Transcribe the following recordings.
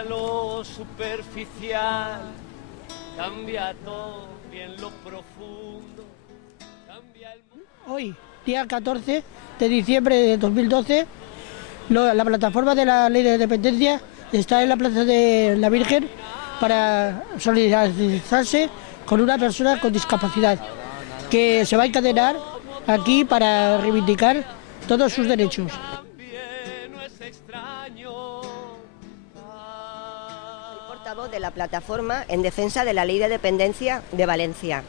cambia lo superficial, cambia todo bien lo profundo, cambia el mundo. Hoy, día 14 de diciembre de 2012, la plataforma de la Ley de Dependencia está en la Plaza de la Virgen para solidarizarse con una persona con discapacidad que se va a encadenar aquí para reivindicar todos sus derechos. Soy portavoz de la plataforma en defensa de la Ley de Dependencia de Valencia.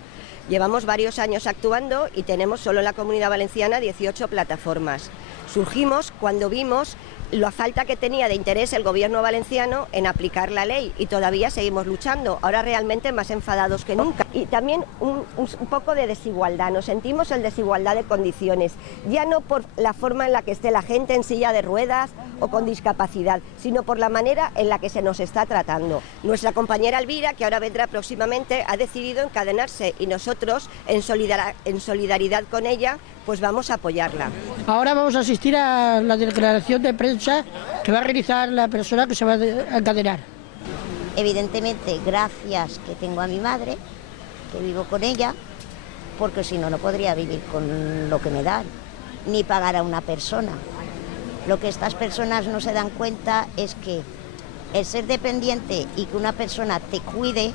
Llevamos varios años actuando y tenemos solo en la Comunidad Valenciana 18 plataformas. Surgimos cuando vimos la falta que tenía de interés el gobierno valenciano en aplicar la ley y todavía seguimos luchando, ahora realmente más enfadados que nunca. Y también un poco de desigualdad, nos sentimos en desigualdad de condiciones, ya no por la forma en la que esté la gente en silla de ruedas o con discapacidad, sino por la manera en la que se nos está tratando. Nuestra compañera Elvira, que ahora vendrá próximamente, ha decidido encadenarse y nosotros, en solidaridad con ella, pues vamos a apoyarla. Ahora vamos a asistir a la declaración de prensa que va a realizar la persona que se va a encadenar. Evidentemente, gracias que tengo a mi madre, que vivo con ella, porque si no, no podría vivir con lo que me dan, ni pagar a una persona. Lo que estas personas no se dan cuenta es que el ser dependiente y que una persona te cuide,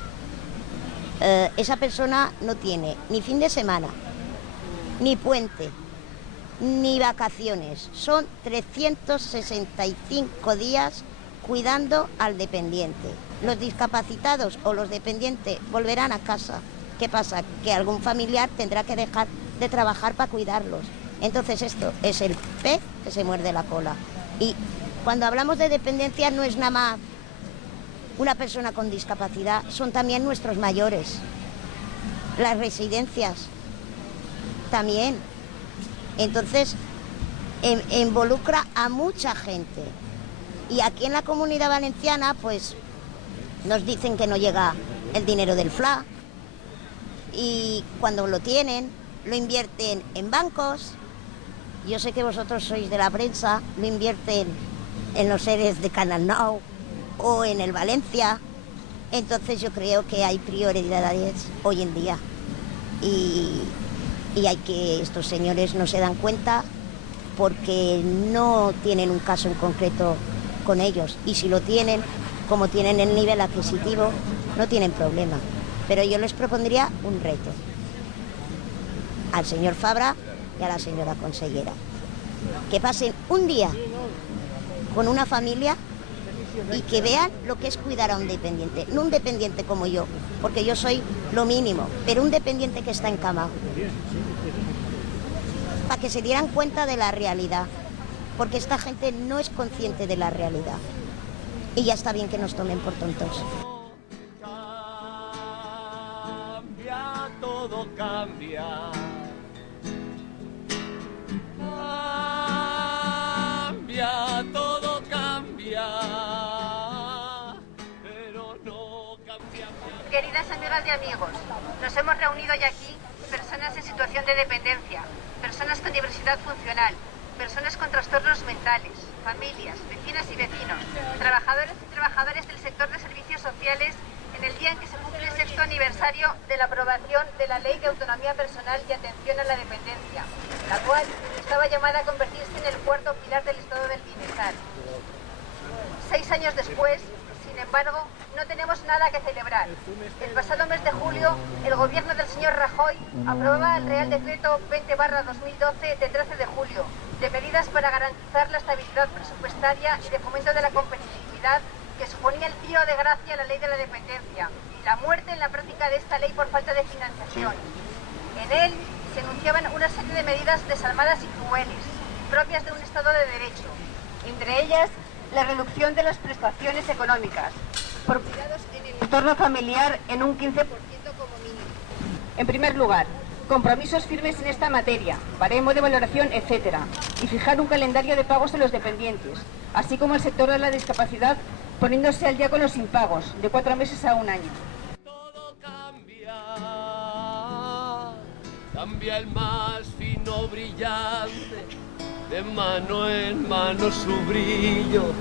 esa persona no tiene ni fin de semana, ni puente, ni vacaciones. Son 365 días cuidando al dependiente. Los discapacitados o los dependientes volverán a casa. ¿Qué pasa? Que algún familiar tendrá que dejar de trabajar para cuidarlos. Entonces esto es el pez que se muerde la cola. Y cuando hablamos de dependencia no es nada más una persona con discapacidad, son también nuestros mayores, las residencias también. Entonces involucra a mucha gente. Y aquí en la Comunidad Valenciana pues nos dicen que no llega el dinero del FLA y cuando lo tienen lo invierten en bancos. Yo sé que vosotros sois de la prensa, lo invierten en los seres de Canal Now o en el Valencia. Entonces yo creo que hay prioridades hoy en día y hay que, estos señores no se dan cuenta porque no tienen un caso en concreto con ellos, y si lo tienen, como tienen el nivel adquisitivo, no tienen problema. Pero yo les propondría un reto al señor Fabra y a la señora consellera, que pasen un día con una familia y que vean lo que es cuidar a un dependiente, no un dependiente como yo, porque yo soy lo mínimo, pero un dependiente que está en cama, para que se dieran cuenta de la realidad, porque esta gente no es consciente de la realidad y ya está bien que nos tomen por tontos. Cambia, todo cambia. Cambia, todo cambia. Pero no cambia. Queridas amigas y amigos, nos hemos reunido hoy aquí personas en situación de dependencia, personas con diversidad funcional, personas con trastornos mentales, familias, vecinas y vecinos, trabajadores y trabajadoras del sector de servicios sociales en el día en que se cumple el 6º aniversario de la aprobación de la Ley de Autonomía Personal y Atención a la Dependencia, la cual estaba llamada a convertirse en el 4º pilar del Estado del Bienestar. 6 años después, sin embargo, no tenemos nada que celebrar. El pasado mes de julio, el gobierno del señor Rajoy aprobaba el Real Decreto 20/2012 de 13 de julio, de medidas para garantizar la estabilidad presupuestaria y de fomento de la competitividad, que suponía el tiro de gracia a la Ley de la Dependencia y la muerte en la práctica de esta ley por falta de financiación. En él se enunciaban una serie de medidas desalmadas y crueles, propias de un Estado de Derecho, entre ellas la reducción de las prestaciones económicas por cuidados en el entorno familiar en un 15% como mínimo. En primer lugar, compromisos firmes en esta materia, baremo de valoración, etc. Y fijar un calendario de pagos a los dependientes, así como el sector de la discapacidad, poniéndose al día con los impagos, de 4 meses a 1 año. Todo cambia, cambia el más fino brillante, de mano en mano su brillo,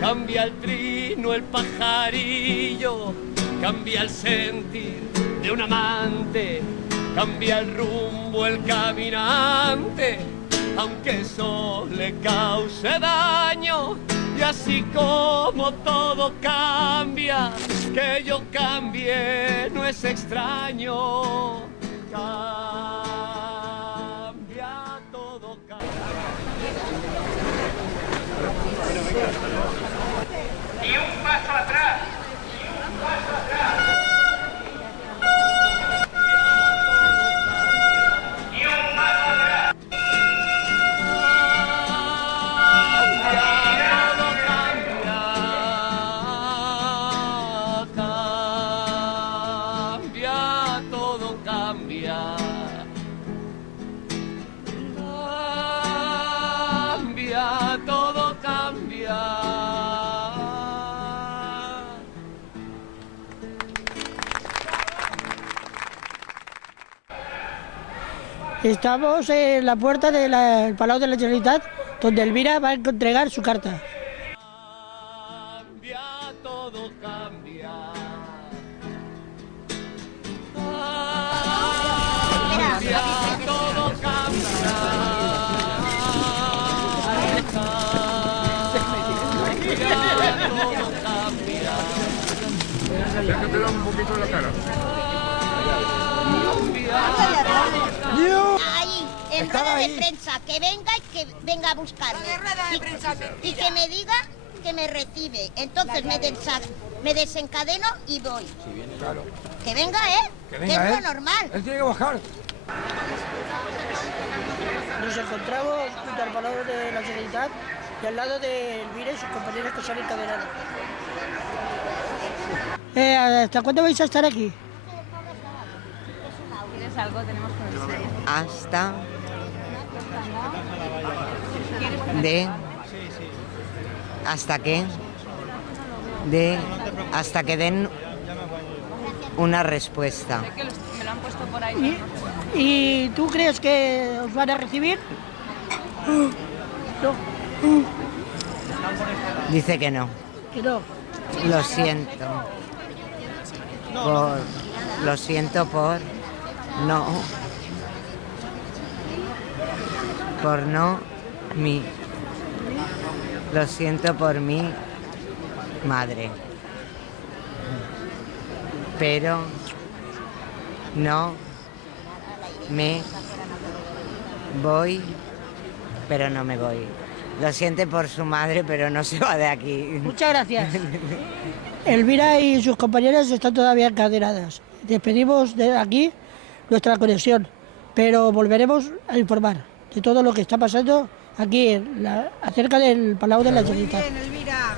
cambia el trino vino el pajarillo, cambia el sentir de un amante, cambia el rumbo el caminante, aunque eso le cause daño. Y así como todo cambia, que yo cambie no es extraño. Cambia, todo cambia. Y un paso atrás. Estamos en la puerta del Palau de la Generalitat, donde Elvira va a entregar su carta. Cambia, todo cambia. Cambia, todo cambia. Déjate dar un poquito la cara. Ahí, en rueda de prensa, que venga y que venga a buscarme. Y que me diga que me recibe. Entonces me desencadeno y voy. Claro. Que venga él, que es lo normal. Él tiene que bajar. Nos encontramos junto al Palau de la Generalitat y al lado de Elvira y sus compañeros que son encadenados. ¿Hasta cuándo vais a estar aquí? Hasta hasta que den una respuesta. ¿Y tú crees que os van a recibir? No, Dice que no. que no. Lo siento. Lo siento por no. Por no mi. Lo siento por mi madre. Pero no me voy, pero no me voy. Lo siente por su madre, pero no se va de aquí. Muchas gracias. Elvira y sus compañeras están todavía encadenadas. Despedimos de aquí nuestra conexión, pero volveremos a informar de todo lo que está pasando aquí acerca del Palau de la Generalitat. Muy bien, Elvira.